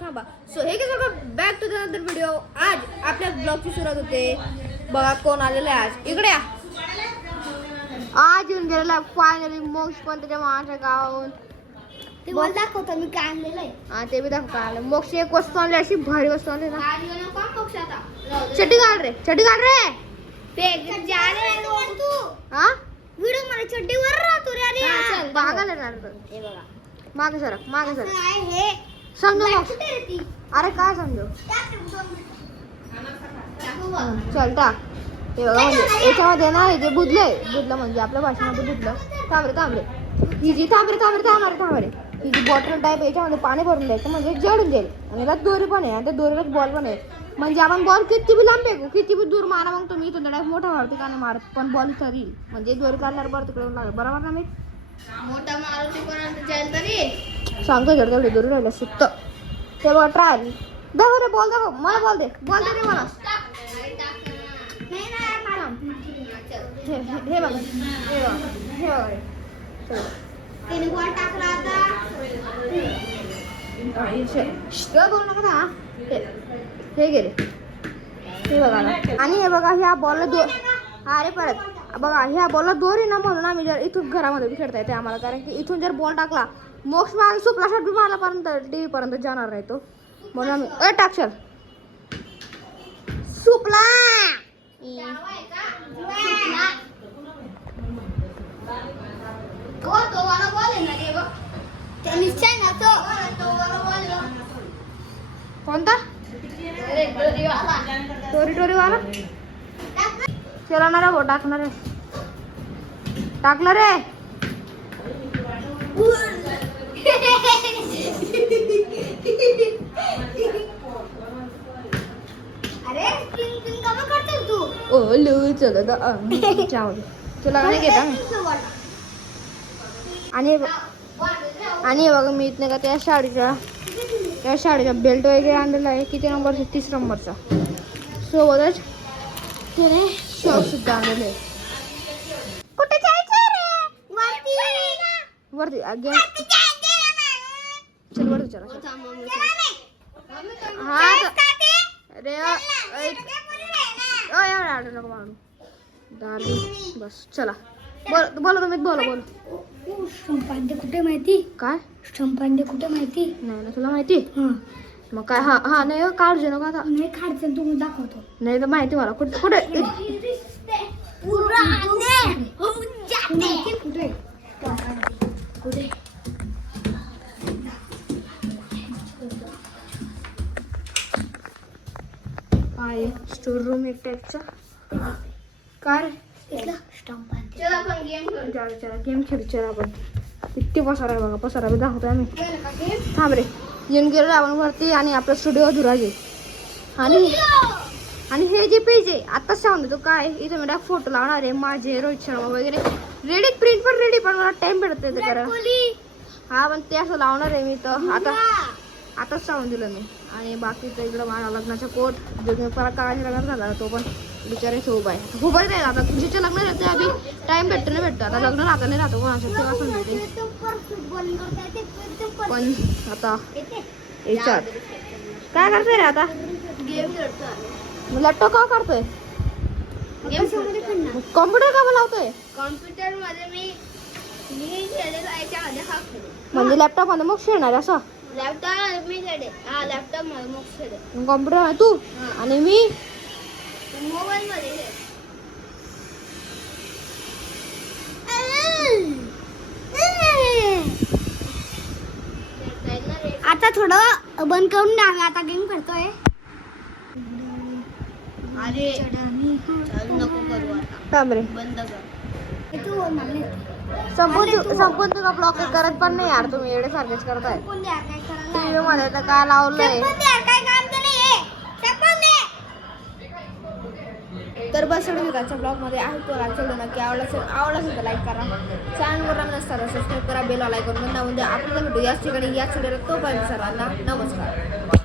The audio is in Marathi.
थांबा. सो हे सगळं back to the another video. आज आपल्या ब्लॉगची सुरुवात होते. बघा कोण आलेलं आहे आज. इकडे या. आज येऊन गेलेला फायनली मोक्ष पण त्याच्या मामाच्या गावाहून. ते मला दाखवतो मी काय आणलेलं आहे. हा ते बी दाखवता आलं. मोक्ष एक वस्तू आणली, अशी भारी वस्तू आणली ना. चड्डी काढ रे, चड्डी काढ रे. हा व्हिडिओ मला चड्डीवर राहतो रे. अरे बागाला येणार तर. हे बघा मागे सर, मागे सर. हे समजू मोक्ष. अरे काय समजू. चल टाक. हे बघा म्हणजे याच्यामध्ये ना हे जे बुदलं म्हणजे आपल्या भाषेमध्ये बुदलं. थांब रे. ही जी थांब रे. ही जी बॉटल टाईप याच्यामध्ये पाणी भरून द्यायचं म्हणजे जळून जाईल. आणि त्यात दोरी पण आहे आणि त्या दोरीला बॉल पण आहे. म्हणजे आपण बॉल किती बी लांब फेकू, किती बी दूर मारा, मग तुम्ही इथून डायरेक्ट मोठा मारतो का नाही मारत, पण बॉल इथं येईल. म्हणजे दोरी काढल्यावर बरं तिकडे लागेल. बरोबर ना मी मोठा मारुती पर्यंत जाईल तरी सांगतो जर तेवढी दोरी राहिलं सुट्ट. ते बघा ट्रायल दाखव रे. बॉल दाखव मला. बॉल दे रे मला. हे बघा त्याने बॉल टाकला आता. बोलू नका ना. हे गेले. हे बघा ना. आणि हे बघा ह्या बॉलला अरे परत बघा ह्या बॉलला दोरी ना म्हणून आम्ही जर इथून घरामध्ये बी खेळता येते आम्हाला. कारण की इथून जर बॉल टाकला मोक्ष मागे सुपला शॉट बी मारल्यापर्यंत टीव्ही पर्यंत जाणार नाही तो. म्हणून आम्ही टाकशाल सुपला. कोणता टोरी वाला चला भाऊ. टाकणार टाकलं रे. ओलू चल तुला नाही घेता. आणि हे बघा मी इथनं का त्या शाळेचा बेल्ट वगैरे आणलेला आहे. किती नंबरचा? 30 नंबरचा. सोबतच त्याने शॉक सुद्धा आणलेले आहे. कुठे जायचं रे? वरती गेम चल वरती चला. हा रे एवढा आडू नको मारू दारू. बस चला बोला तुम्ही बोल. संपांडे कुठे माहिती? काय संपांडे कुठे माहिती? नाही ना तुला माहिती. मग काय हा नाही काढू नको आता. नाही काढचं तुम्ही दाखवतो. नाही तर माहिती मला. कुठे कुठे काय स्टोर रूम एक टाईपचा. काय गेम खेळू आपण. किती पसारा आहे बघा. पसारा बी दाखवतो आम्ही. थांब रे. येऊन गेलो आपण वरती आणि आपला स्टुडिओ धुराजे. आणि हे जे पेज आहे आत्ताच सांगून देतो काय इथं मी फोटो लावणार आहे माझे, रोहित शर्मा वगैरे. रेडी प्रिंट पण रेडी, पण मला टाइम भेटत नाही करा. हा पण ते असं लावणार आहे मी. तर आताच सांगून दिलं मी. आणि बाकीचं इकडं माझा लग्नाचा कोट जो मी परत काळाच्या लग्नात झाला तो पण बिचारायचं उभा आहे. उभं नाही आता जिच्या लग्न राहते आधी टाइम भेटतो नाही भेटतो. आता लग्न राहता नाही राहतो कोणाचं तेव्हा सांगते. पण आता याच्यात काय करतोय रे आता? गेम खेळतो. लॅपटॉप का करतोय? कॉम्प्युटर का लावतोय? कॉम्प्युटर मध्ये मी याच्यामध्ये म्हणजे लॅपटॉप मध्ये मग खेळणार असं? लॅपटॉप मी खेळे. हा लॅपटॉप मध्ये मग खेळे. कॉम्प्युटर मध्ये तू आणि मी मोबाईल मध्ये. आता थोडं बंद करून टाका. आता गेम खेळतोय. अरे नको करू आता. थांब रे. बंद कर. संपून तुझा ब्लॉक करत पण नाही यार. तुम्ही एवढे सारखेच करताय. टीव्ही मध्ये तर काय लावलंय. तर बस एवढं ब्लॉग मध्ये आहे. तो चलो नक्की आवडला असेल तर लाईक करा. चॅनलवर नसताना सबस्क्राईब करा. बेल आयकॉन बंद म्हणजे आपल्याला भेटू याच ठिकाणी याच व्हिडिओला. तोपर्यंत सर्वांना नमस्कार.